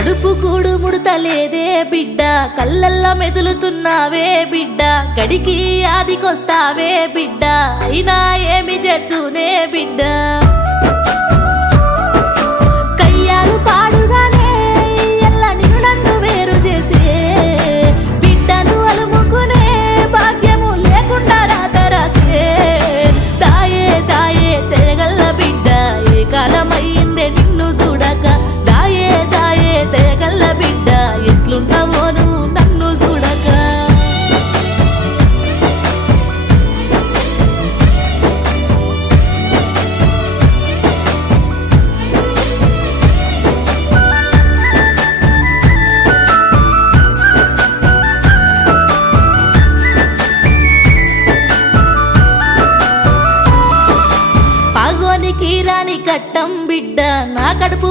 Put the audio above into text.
కడుపు కూడు ముడతలేదే బిడ్డ, కళ్ళల్లా మెదులుతున్నావే బిడ్డ, గడికి ఆదికొస్తావే బిడ్డ, అయినా ఏమి చేద్దునే బిడ్డ. కయ్యాలు పాడుగానే ఎల్ల నిన్ను నన్ను వేరు చేసే బిడ్డను అలుముకునే భాగ్యము లేకుండా రాతరాసే. దాయే దాయే తెగల్ల బిడ్డ, ఏ కాలమైందే నిన్ను చూడక. దాయే దాయే తెగల్ల బిడ్డ, ఎట్లున్నావో నువ్వు నన్ను చూడక. పాగోనికి రాని కట్టం బిడ్డ, నా కడుపు